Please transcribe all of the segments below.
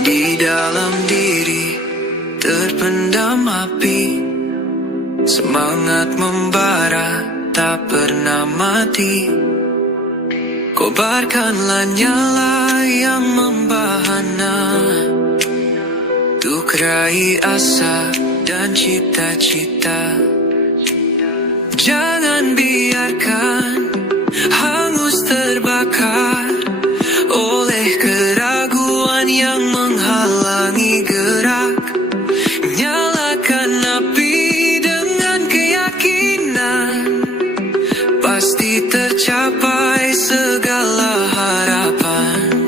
Di dalam diri terpendam api, semangat membara tak pernah mati. Kobarkanlah nyala yang membahana, untuk raih asa dan cita-cita. Jangan biarkan hangus terbakar oleh keraguan yang menghalangi gerak. Nyalakan api dengan keyakinan, pasti tercapai segala harapan.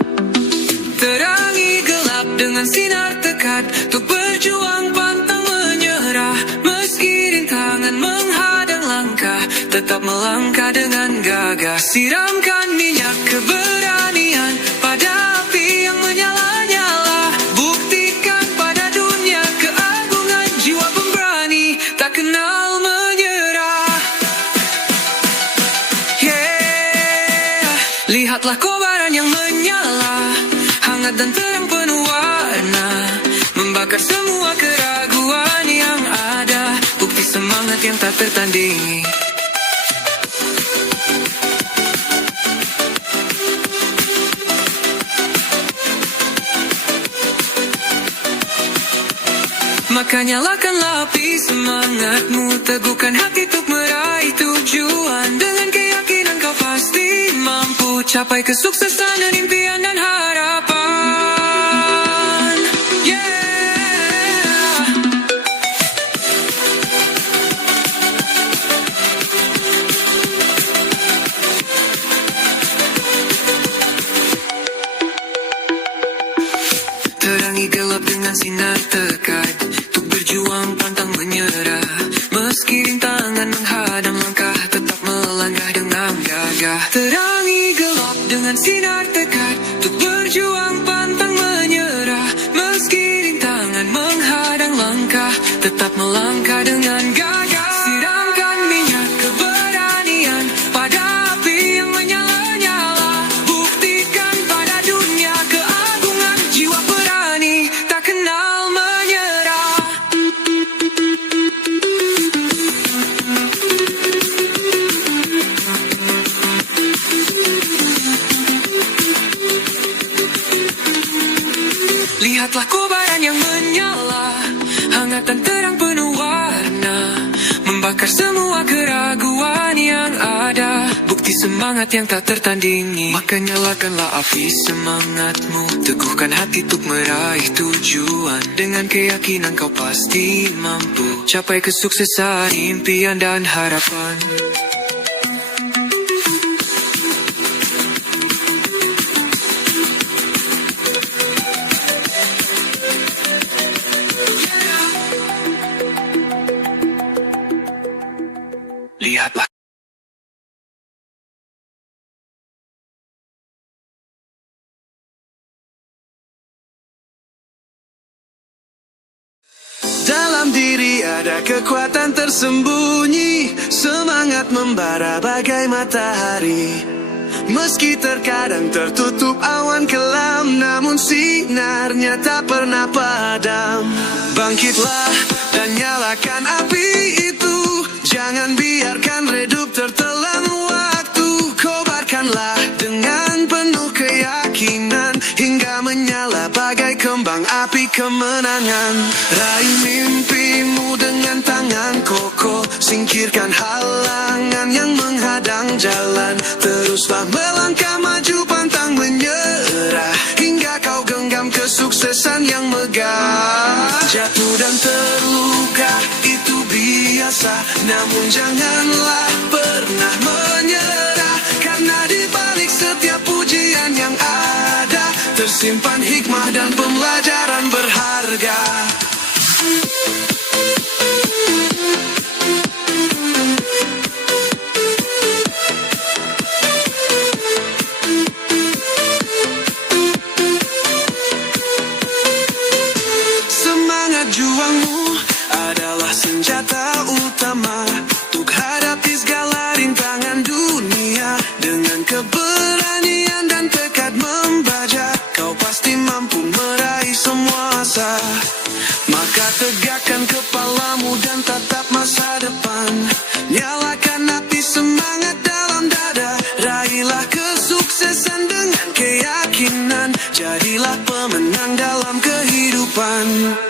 Terangi gelap dengan sinar tekad, untuk berjuang pantang menyerah. Meski rintangan menghadang langkah, tetap melangkah dengan gagah. Siramkan minyak keberanian pada api yang menyala-nyala. Buktikan pada dunia keagungan jiwa pemberani tak kenal menyerah. Yeah. Lihatlah kobaran yang menyala, hangat dan terang penuh warna, membakar semua keraguan yang ada. Bukti semangat yang tak tertandingi. Maka nyalakanlah api semangatmu, teguhkan hati untuk meraih tujuan. Dengan keyakinan kau pasti mampu capai kesuksesan dan impian dan harapan. Yeah. Terangi gelap dengan sinar tekad, berjuang pantang menyerah. Meski rintangan menghadang langkah, tetap melangkah dengan gagah. Terangi gelap dengan sinar tekad, untuk berjuang pantang menyerah. Meski rintangan menghadang langkah, tetap melangkah dengan gagah. Siramkan minyak keberanian pada api yang menyala-nyala. Buktikan pada dunia keagungan jiwa berani tak kenal menyerah. Lihatlah kobaran yang menyala, hangat dan terang penuh warna, membakar semua keraguan yang ada. Bukti semangat yang tak tertandingi. Maka nyalakanlah api semangatmu, teguhkan hati untuk meraih tujuan. Dengan keyakinan kau pasti mampu capai kesuksesan, impian dan harapan. Lihatlah. Dalam diri ada kekuatan tersembunyi, semangat membara bagai matahari. Meski terkadang tertutup awan kelam, namun sinarnya tak pernah padam. Bangkitlah dan nyalakan api itu, jangan biarkan redup tertelan waktu. Kobarkanlah dengan penuh keyakinan, hingga menyala bagai kembang api kemenangan. Raih mimpimu dengan tangan kokoh, singkirkan halangan yang menghadang jalan. Teruslah melangkah maju pantang menyerah, hingga kau genggam kesuksesan yang megah. Jatuh dan terluka itu biasa, namun janganlah pernah menyerah. Karena di balik setiap pujian yang ada, tersimpan hikmah dan pembelajaran berharga. Semangat juangmu adalah senjata utama, untuk hadapi segala rintangan dunia. Dengan keberanian dan tekad membajak, kau pasti mampu meraih masa. Maka tegakkan kepalamu dan tatap masa depan. Nyalakan api semangat dalam dada. Raihlah kesuksesan dengan keyakinan. Jadilah pemenang dalam kehidupan.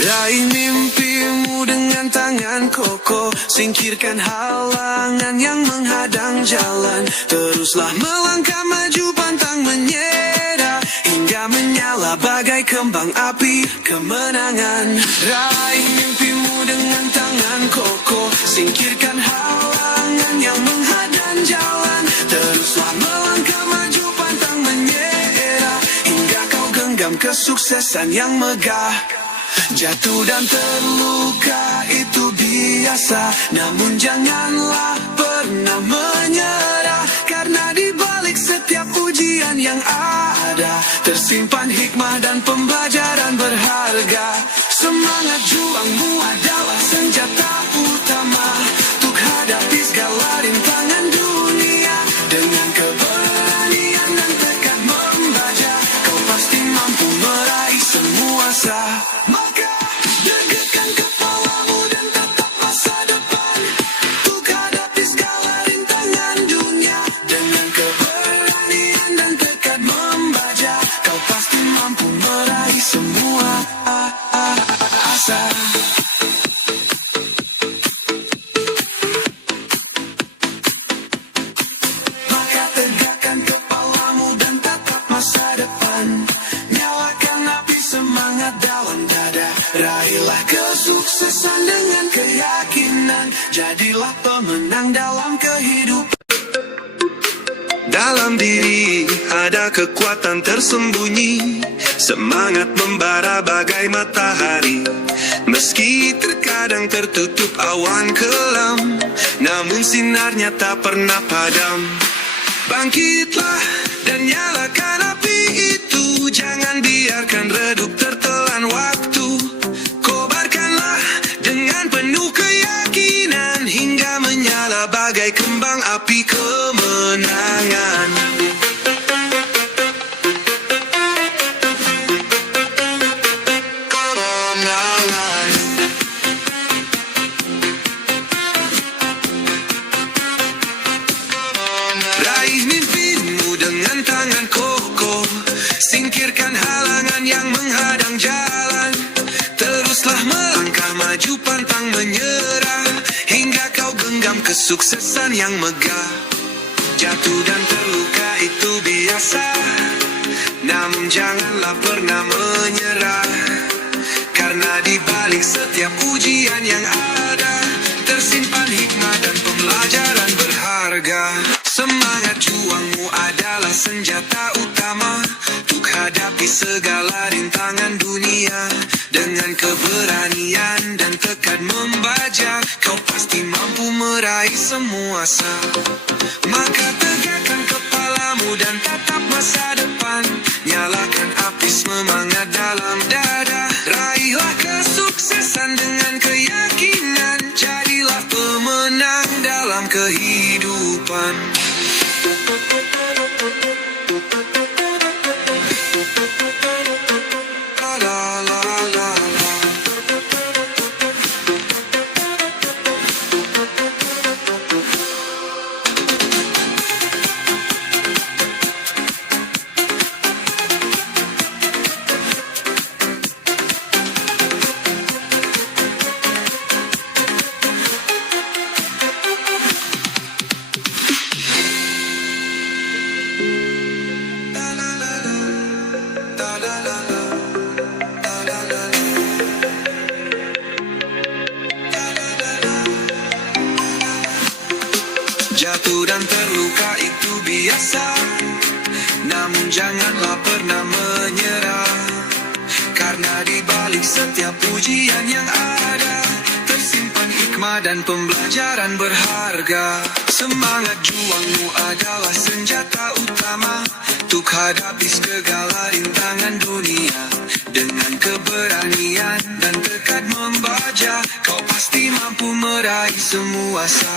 Raih mimpimu dengan tangan kokoh. Singkirkan halangan yang menghadang jalan. Teruslah melangkah maju pantang menyerah, hingga menyala bagai kembang api kemenangan. Raih mimpimu dengan tangan kokoh. Singkirkan halangan yang menghadang jalan. Teruslah melangkah maju pantang menyerah, hingga kau genggam kesuksesan yang megah. Jatuh dan terluka itu biasa, namun janganlah pernah menyerah. Karena di balik setiap ujian yang ada, tersimpan hikmah dan pembelajaran berharga. Semangat juangmu adalah senjata utama untuk hadapi segala rintangan dunia. Dengan keberanian dan tekad membaja, kau pasti mampu meraih semua asa. Maka tegakkan kepalamu dan tatap masa depan. Nyalakan api semangat dalam dada. Raihlah kesuksesan dengan keyakinan. Jadilah pemenang dalam kehidupan. Dalam diri ada kekuatan tersembunyi. Semangat membara bagai matahari. Meski terkadang tertutup awan kelam, namun sinarnya tak pernah padam. Bangkitlah dan nyalakan api itu. Jangan biarkan redup tertelan waktu. Kobarkanlah dengan penuh keyakinan, hingga menyala bagai kembang api kemenangan. Raih mimpimu dengan tangan kokoh. Singkirkan halangan yang menghadang jalan. Teruslah melangkah maju pantang menyerah, hingga kau genggam kesuksesan yang megah. Jatuh dan terluka itu biasa, namun janganlah pernah menyerah. Karena di balik setiap ujian yang ada, tersimpan hikmah dan pembelajaran berharga. Semangat juangmu adalah senjata utama untuk hadapi segala rintangan dunia. Dengan keberanian dan tekad membaja, kau pasti mampu meraih semua asa. Maka tegakkan kepalamu dan tatap masa depan. Nyalakan api semangat dalam dada. Raihlah kesuksesan dengan keyakinan. Jadilah pemenang dalam kehidupan. Jatuh dan terluka itu biasa, namun janganlah pernah menyerah. Karena di balik setiap ujian yang ada, tersimpan hikmah dan pembelajaran berharga. Semangat juangmu adalah senjata utama untuk hadapi segala rintangan dunia. Dengan keberanian dan tekad membaja, kau pasti mampu meraih semua asa.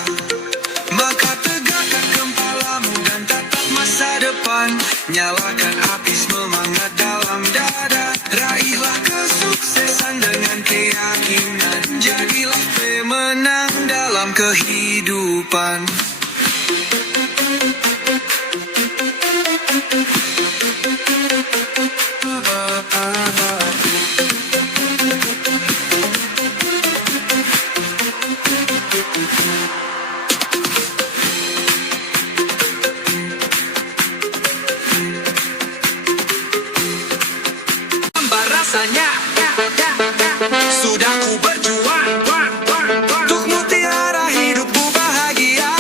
Maka tegakkan kepalamu dan tatap masa depan. Nyalakan api semangat dalam dada. Raihlah kesuksesan dengan keyakinan. Jadilah pemenang dalam kehidupan. Rasanya sudah ku berjuang untuk mutiara hidupku bahagia,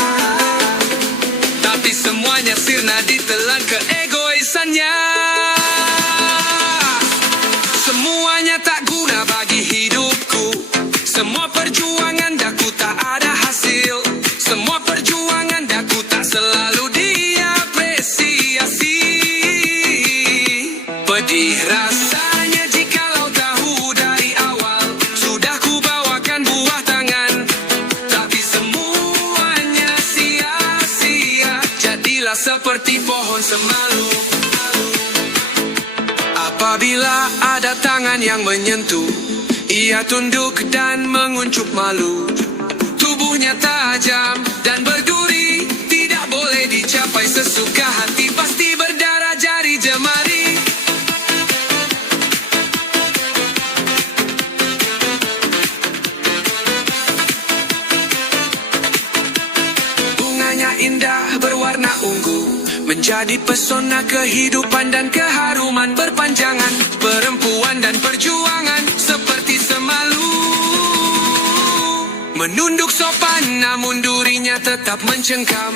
tapi semuanya sirna ditelan keegoisannya. Semuanya tak guna bagi hidupku. Semua perjuangan daku tak ada hasil. Semua perjuangan daku tak selalu diapresiasi. Pedih rasanya jikalau tahu dari awal sudah ku bawakan buah tangan, tapi semuanya sia-sia. Jadilah seperti pohon semalu. Apabila ada tangan yang menyentuh, ia tunduk dan menguncup malu. Tubuhnya tajam dan berduri, tidak boleh dicapai sesuka hati. Pasti berdarah jari jemari. Bunganya indah berwarna ungu, menjadi pesona kehidupan dan keharuman berpanjangan. Perempuan dan perjuangan seperti semalu. Menunduk sopan namun durinya tetap mencengkam.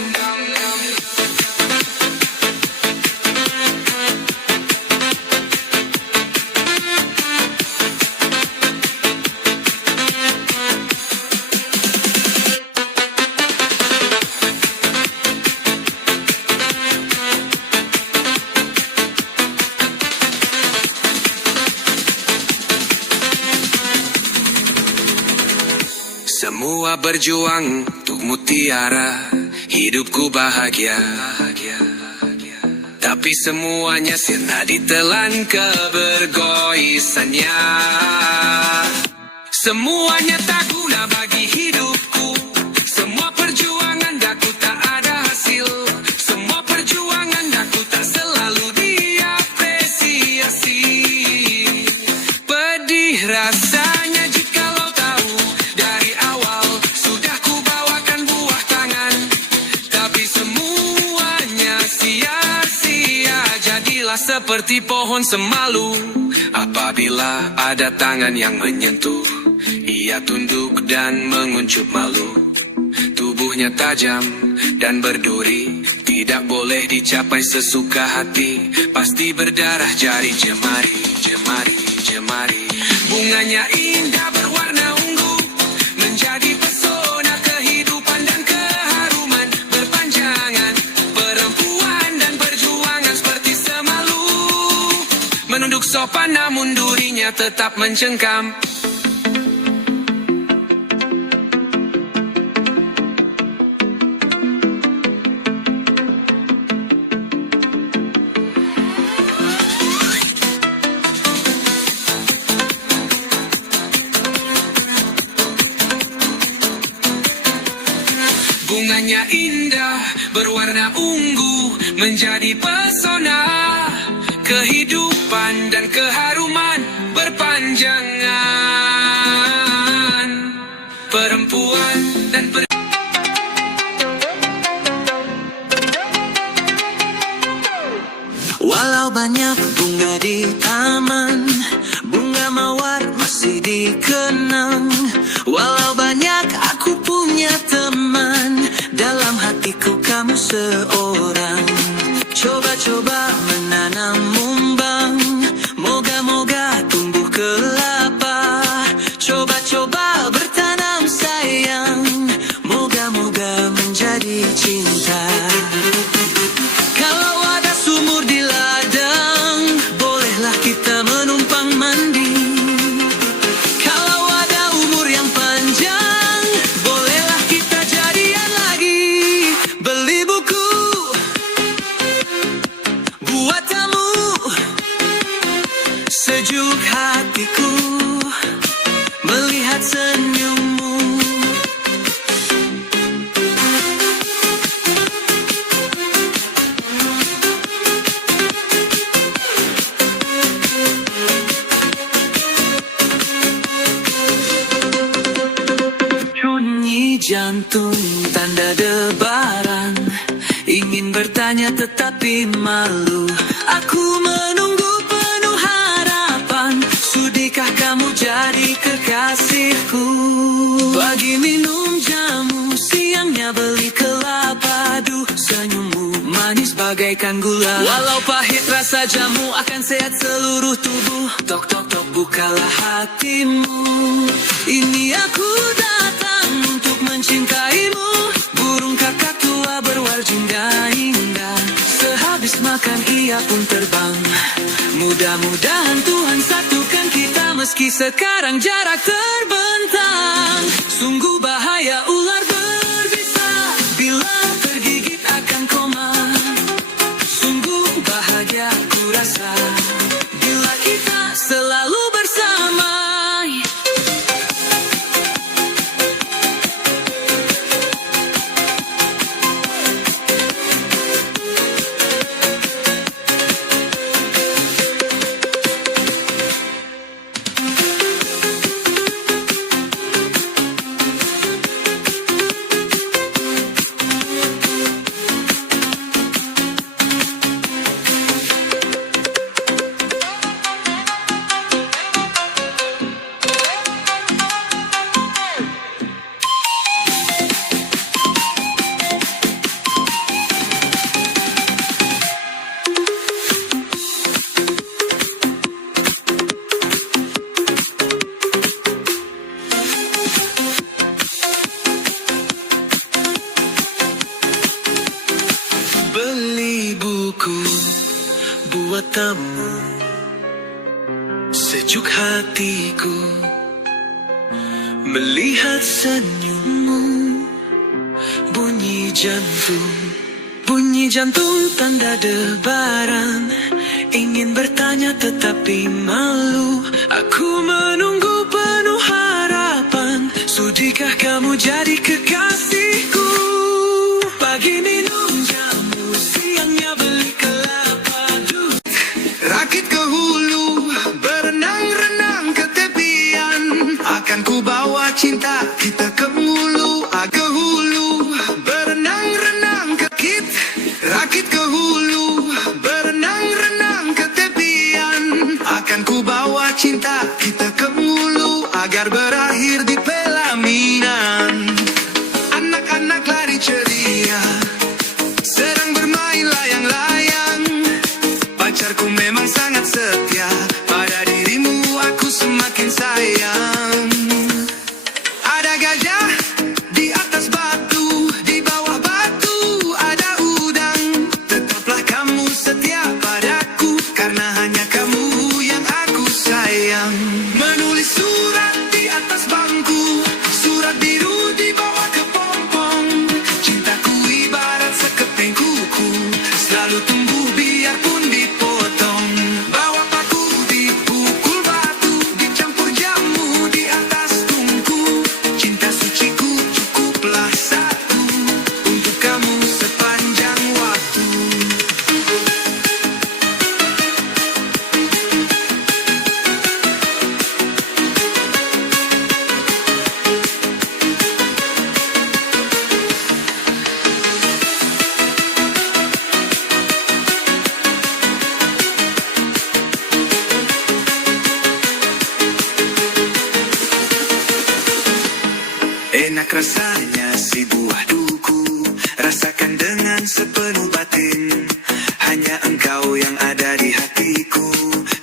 Semua berjuang untuk mutiara hidupku bahagia, tapi semuanya sirna ditelan kebergoisannya. Semuanya tak guna bagi hidupku. Semua perjuangan daku tak ada hasil. Semua perjuangan daku tak selalu diapresiasi. Pedih rasanya jikalau tahu dari awal sudah ku bawakan buah tangan, tapi semuanya sia-sia. Jadilah seperti pohon semalu. Apabila ada tangan yang menyentuh, ia tunduk dan menguncup malu. Tubuhnya tajam dan berduri, tidak boleh dicapai sesuka hati. Pasti berdarah jari jemari, jemari, jemari. Bunganya indah berwarna ungu, menjadi pesona kehidupan dan keharuman berpanjangan. Perempuan dan perjuangan seperti semalu. Menunduk sopan namun durinya tetap mencengkam. Bunganya indah berwarna ungu, menjadi pesona kehidupan dan keharuman berpanjangan. Perempuan dan Walau banyak bunga di taman, bunga mawar masih dikenang. Walau banyak aku punya teman, dalam hatiku kamu seorang. Coba-coba menanam mumbang, moga-moga tumbuh kelapa. Coba-coba bertanam sayang, moga-moga menjadi cinta. Kalau ada sumur di ladang, bolehlah kita menumpang Sejuk hatiku melihat senyummu. Bunyi jantung tanda debaran, ingin bertanya tetapi malu. Aku menunggu penuh harapan, sudikah kamu jadi kekasihku? Pagi minum jamu, siangnya beli kelapa. Duh, senyummu manis bagaikan gula. Walau pahit rasa jamu akan sehat seluruh tubuh. Tok tok tok, bukalah hatimu. Ini aku datang untuk mencintaimu. Burung kakak tua berwajah indah, sehabis makan ia pun terbang. Mudah-mudahan Tuhan satukan kita meski sekarang jarak terbentang. Sungguh bahaya ular berbisa, bila tergigit akan koma. Sungguh bahagia ku rasa bila kita selalu bersama. Beli buku buat kamu, sejuk hatiku melihat senyummu. Bunyi jantung tanda debaran, ingin bertanya tetapi malu. Aku menunggu penuh harapan, sudikah kamu jadi kekasihku? Pagi minum jamu, siangnya beli kelapa. Rakit ke hulu, berenang-renang ke tepian. Akan ku bawa cinta kita ke hulu, ke hulu. Berenang-renang ke kit. Rakit ke hulu, berenang-renang ke tepian. Akan ku bawa cinta kita ke hulu, agar berakhir di pelaminan. Anak-anak lari ceria, sedang bermain layang-layang. Pacarku memang sangat setia, pada dirimu aku semakin sayang. Ada gajah di atas batu, di bawah batu ada udang. Tetaplah kamu setia padaku, karena hanya kamu yang aku sayang. Menulis surat di atas bangku, surat biru di bawah kepompong. Cintaku ibarat sekeping kuku, selalu tumbuh biarpun dipotong. Bawa paku dipukul batu, dicampur jamu di atas tungku. Cinta suciku cukuplah satu, untuk kamu sepanjang waktu. Enak rasanya si buah duku, rasakan dengan sepenuh batin. Hanya engkau yang ada di hatiku,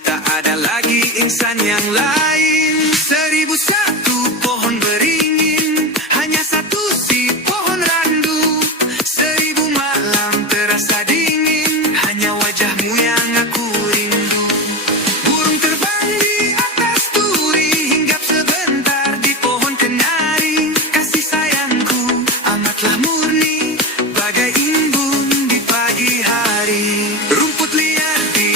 tak ada lagi insan yang lain. 1001 pohon beringin, hanya satu si pohon randu. 1000 malam terasa dingin, hanya wajahmu yang aku rindu. Burung terbang di atas duri, hinggap sebentar di pohon kenari. Kasih sayangku amatlah murni, bagai embun di pagi hari. Rumput liar di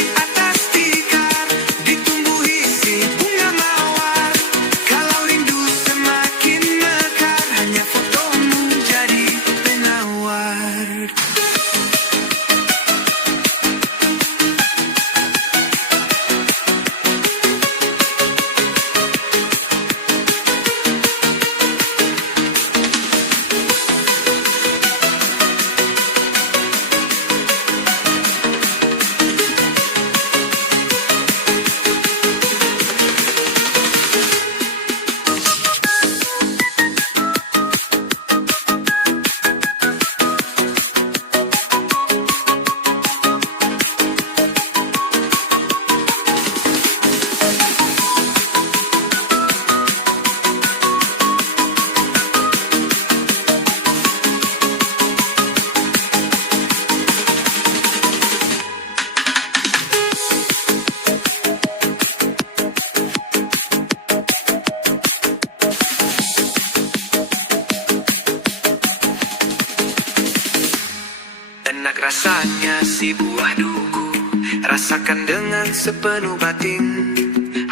si buah duku. Rasakan dengan sepenuh batin,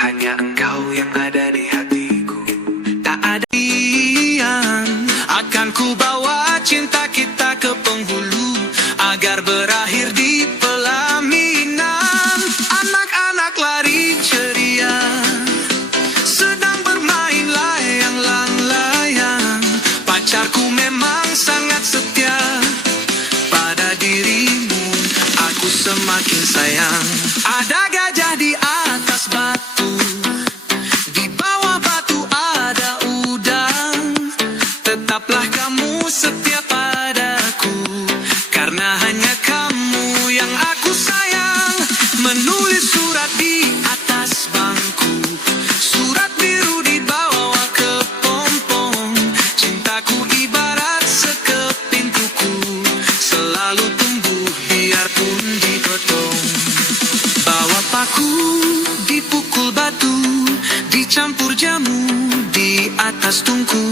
hanya engkau yang ada di hatiku. Tak ada yang akan ku bawa cinta kita ke penghulu, agar berakhir di pelaminan. Anak-anak lari ceria, sedang bermain layang-layang. Pacarku memang sangat setia, pada dirimu aku semakin sayang. Ada gajah di atas batu, di bawah batu ada udang. Tetaplah kamu setia padaku, karena hanya kamu yang aku sayang. Menulis surat di atas bangku, surat biru dibawa ke pompong. Cintaku ibarat sekeping kuku, selalu tumbuh biarpun dipotong. Bawa paku, dipukul batu, dicampur jamu di atas tungku.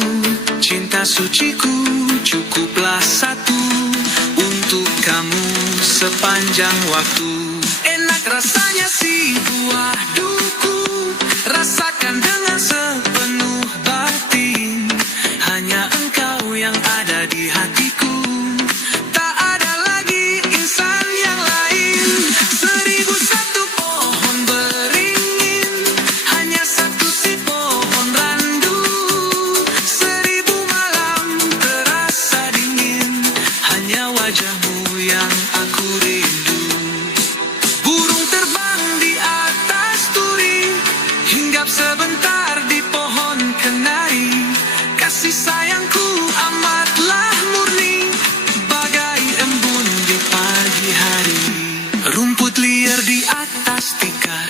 Cinta suciku cukuplah satu, untuk kamu sepanjang waktu. Enak rasanya si buah duku, rasakan dengan sepenuh batin. Hanya engkau yang ada di hatiku, tak ada lagi insan yang lain. 1001 pohon beringin, hanya satu si pohon randu. 1000 malam terasa dingin, hanya wajahmu yang aku rindu. Burung terbang di atas duri, hinggap sebentar di pohon kenari. Kasih sayangku amatlah murni, bagai embun di pagi hari. Rumput liar di atas tikar,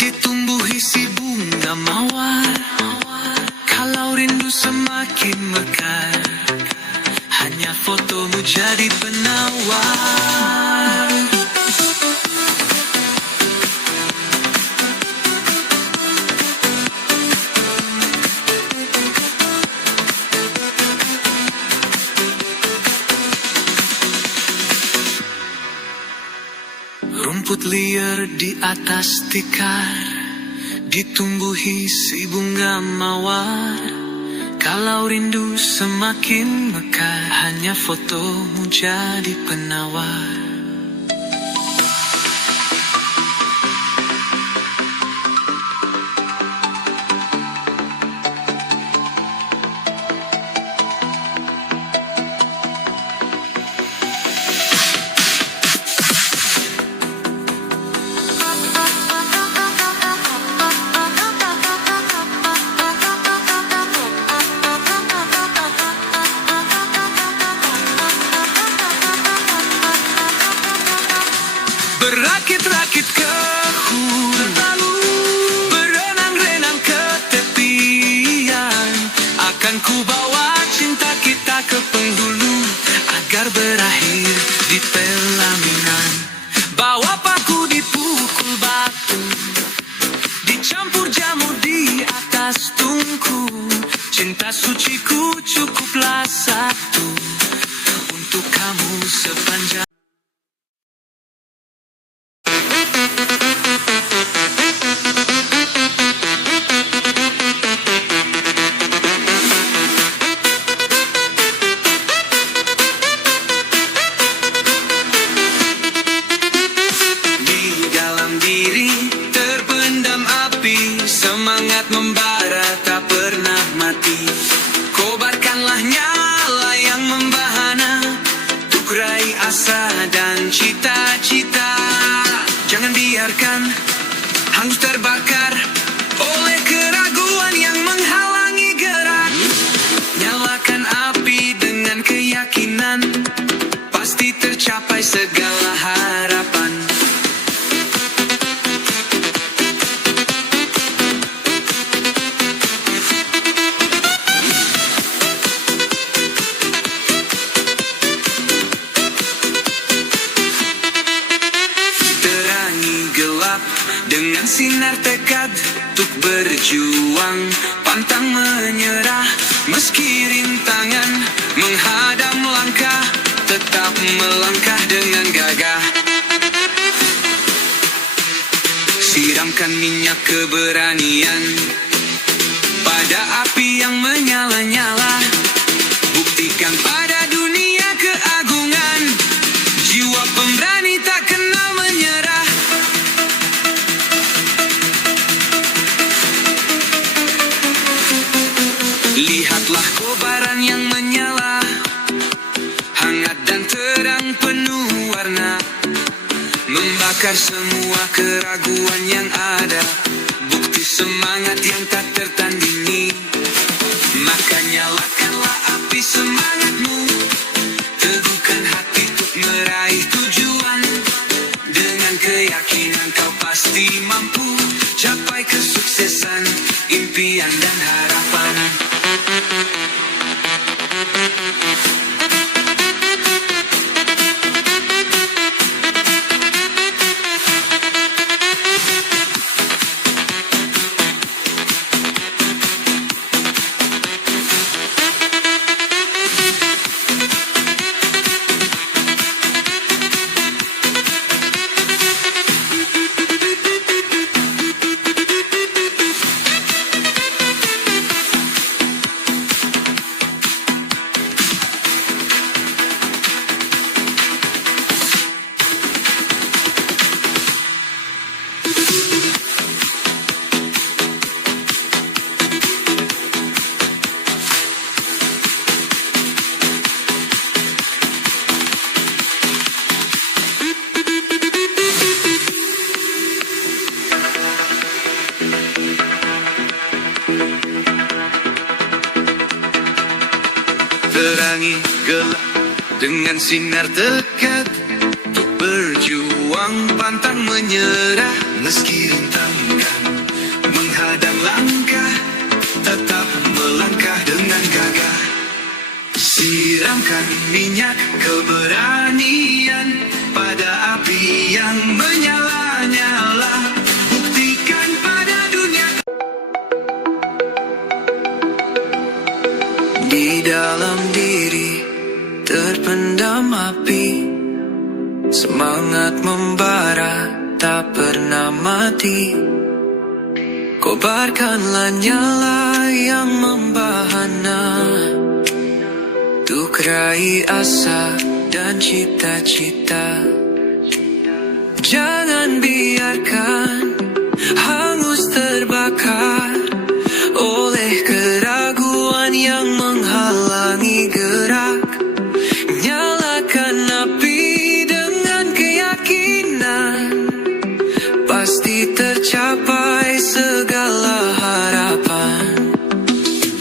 ditumbuhi si bunga mawar. Kalau rindu semakin mekar, hanya fotomu jadi penawar. Rumput liar di atas tikar, ditumbuhi si bunga mawar. Kalau rindu semakin mekar, hanya fotomu jadi penawar. Berakit-rakit ke hulu, berenang-renang ke tepian. Akan ku bawa cinta kita ke penghulu, agar berakhir di pelaminan. Bawa paku, dipukul batu, dicampur jamu di atas tungku. Cinta suciku cukuplah satu, untuk kamu sepanjang. Semangat membara tak pernah mati. Kobarkanlah nyala yang membahana, untuk raih asa dan cita-cita. Jangan biarkan hangus terbakar oleh keraguan yang menghalangi gerak. Nyalakan api dengan keyakinan, pasti tercapai segala harapan. Dengan sinar tekad untuk berjuang, pantang menyerah meski rintangan menghadang langkah. tetap melangkah dengan gagah. Siramkan minyak keberanian pada api yang menyala-nyala. Buktikan pada dunia keagungan, jiwa pemberani tak kenal menyerah. Lihatlah kobaran yang menyala, hangat dan terang penuh warna, membakar semua keraguan yang ada. Bukti semangat yang tak tertandingi. Maka nyalakanlah api semangatmu, teguhkan hati untuk meraih tujuan. Dengan keyakinan kau pasti mampu capai kesuksesan, impian dan harapan. Terangi gelap dengan sinar tekat, untuk berjuang pantang menyerah. Meski rintangan menghadang langkah, tetap melangkah dengan gagah. Siramkan minyak keberanian pada api yang menyala-nyala. Buktikan pada dunia. Di dalam diri terpendam api, semangat membara tak pernah mati. Kobarkanlah nyala yang membahana, untuk raih asa dan cita-cita. Jangan biarkan hangus terbakar oleh keraguan yang menghalangi gerak. Nyalakan api dengan keyakinan, pasti tercapai segala harapan.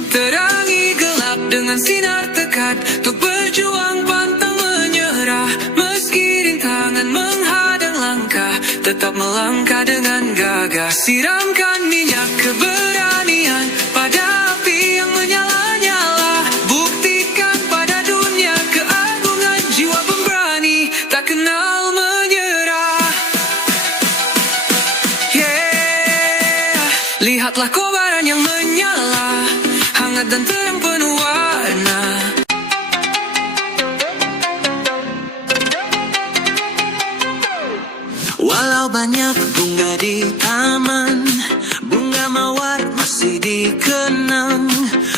Terangi gelap dengan sinar tekat, untuk berjuang pantang menyerah. Meski rintangan menghadang langkah, tetap melangkah dengan gagah. Siramkan minyak keberanian pada api yang menyala-nyala. Buktikan pada dunia keagungan, jiwa pemberani tak kenal menyerah. Yeah. Lihatlah kobaran yang menyala, hangat dan terang penuh warna. Walau banyak bunga di taman, bunga mawar masih dikenang.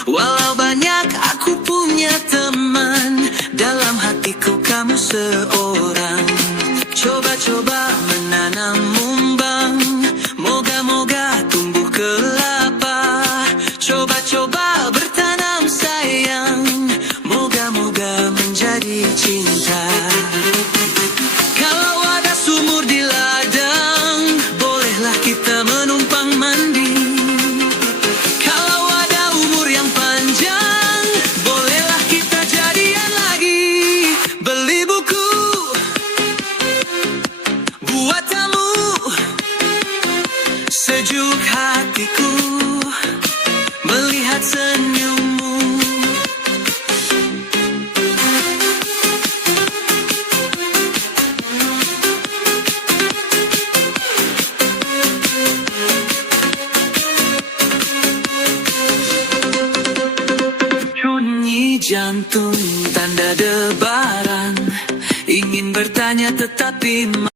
Walau banyak aku punya teman, dalam hatiku kamu seorang. Coba-coba menanam mumbang, moga-moga tumbuh kelapa. Coba-coba bertanam sayang, moga-moga menjadi cinta. Kalau ada sumur di ladang, bolehlah kita menumpang mandi. Kalau ada umur yang panjang, bolehlah kita jadian lagi. Beli buku buat tamu, sejuk hatiku melihat senyummu. jantung tanda debaran. Ingin bertanya tetapi